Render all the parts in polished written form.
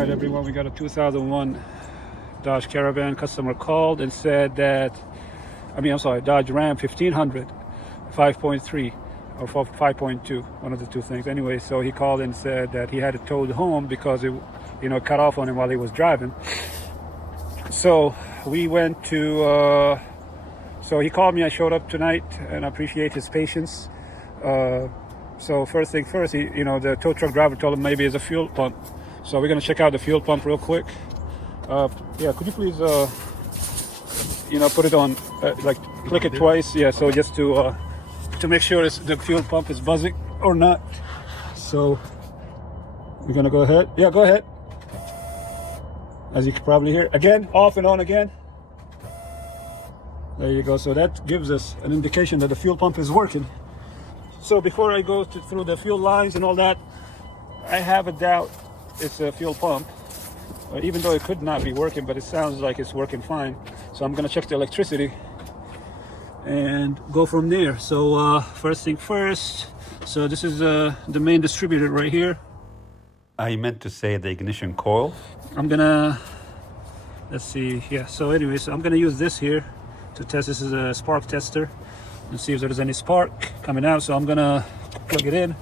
All right, everyone, we got a 2001 Dodge Caravan. Customer called and said that, Dodge Ram 1500, 5.3 or 5.2, one of the two things. Anyway, so he called and said that he had it towed home because it, cut off on him while he was driving. So we went to, so he called me, I showed up tonight, and I appreciate his patience. So first thing first, the tow truck driver told him maybe it's a fuel pump. So we're gonna check out the fuel pump real quick. Yeah, could you please, put it on, click it twice. Yeah, so just to make sure the fuel pump is buzzing or not. So we're gonna go ahead. Yeah, go ahead. As you can probably hear, again, off and on again. There you go. So that gives us an indication that the fuel pump is working. So before I go through the fuel lines and all that, I have a doubt it's a fuel pump, even though it could not be working, but it sounds like it's working fine. So I'm gonna check the electricity and go from there. So first thing first, so this is the main distributor right here. I meant to say the ignition coil. Let's see, yeah, so anyways, I'm gonna use this here to test. This is a spark tester and see if there's any spark coming out. So I'm gonna plug it in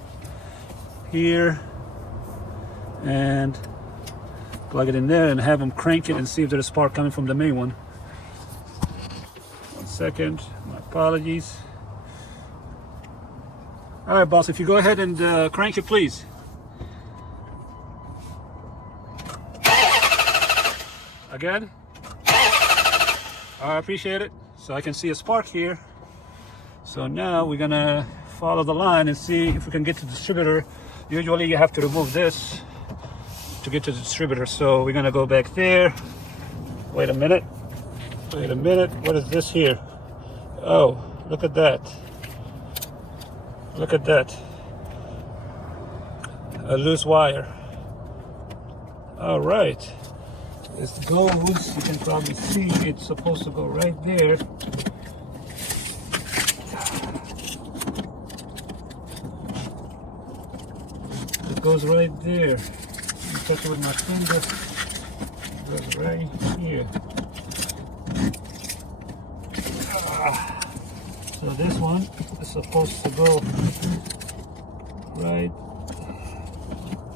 here and plug it in there and have them crank it and see if there's a spark coming from the main one. 1 second, my apologies. All right, boss, if you go ahead and crank it, please. Again. I appreciate it. So I can see a spark here. So now we're gonna follow the line and see if we can get to the distributor. Usually you have to remove this to get to the distributor. So we're gonna go back there. Wait a minute. What is this here? Oh, look at that. Look at that. A loose wire. All right. This goes, you can probably see it's supposed to go right there. It goes right there. You touch it with my finger. It goes right here. So this one is supposed to go right.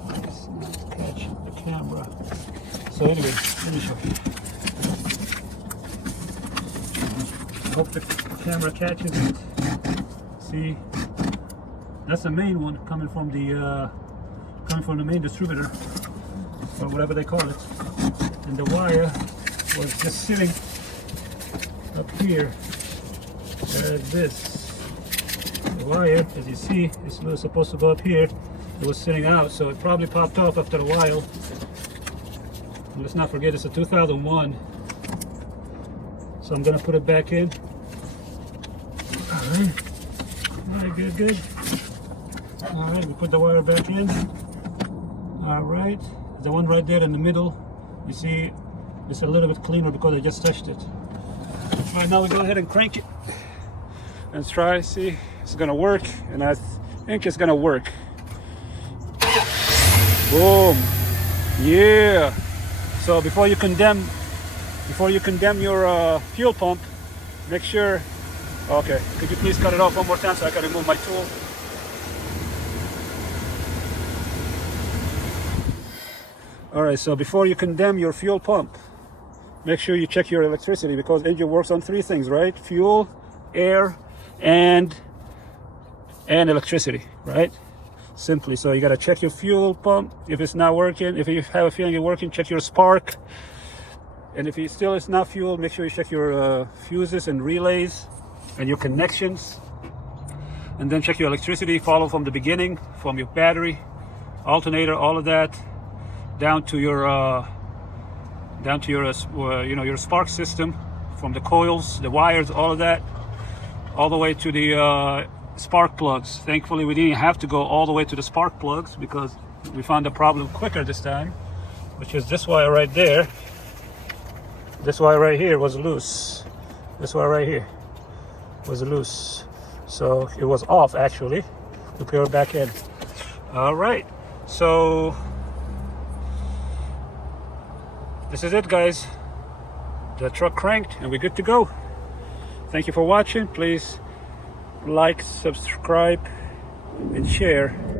Let's not catch the camera. So anyway, let me show you. I hope the camera catches it. See, that's the main one coming from the main distributor, or whatever they call it. And the wire was just sitting up here. This. The wire, as you see, is supposed to go up here. It was sitting out, so it probably popped off after a while. And let's not forget it's a 2001. So I'm gonna put it back in. All right, good. All right, we put the wire back in. All right, the one right there in the middle, you see it's a little bit cleaner because I just touched it. All right, now we go ahead and crank it and try, see, it's gonna work, and I think it's gonna work. Boom, yeah. So before you condemn your fuel pump, make sure. Okay, could you please cut it off one more time so I can remove my tool? All right, so before you condemn your fuel pump, make sure you check your electricity, because engine works on 3 things, right? Fuel, air, and electricity, right? Simply. So you got to check your fuel pump. If it's not working, if you have a feeling it's working, check your spark. And if it still is not fuel, make sure you check your fuses and relays and your connections. And then check your electricity. Follow from the beginning, from your battery, alternator, all of that, down to your your spark system, from the coils, the wires, all of that, all the way to the spark plugs. Thankfully, we didn't have to go all the way to the spark plugs because we found the problem quicker this time, which is this wire right there. This wire right here was loose. This wire right here was loose. So it was off actually. We put it back in. All right. So this is it, guys. The truck cranked and we're good to go. Thank you for watching. Please like, subscribe, and share.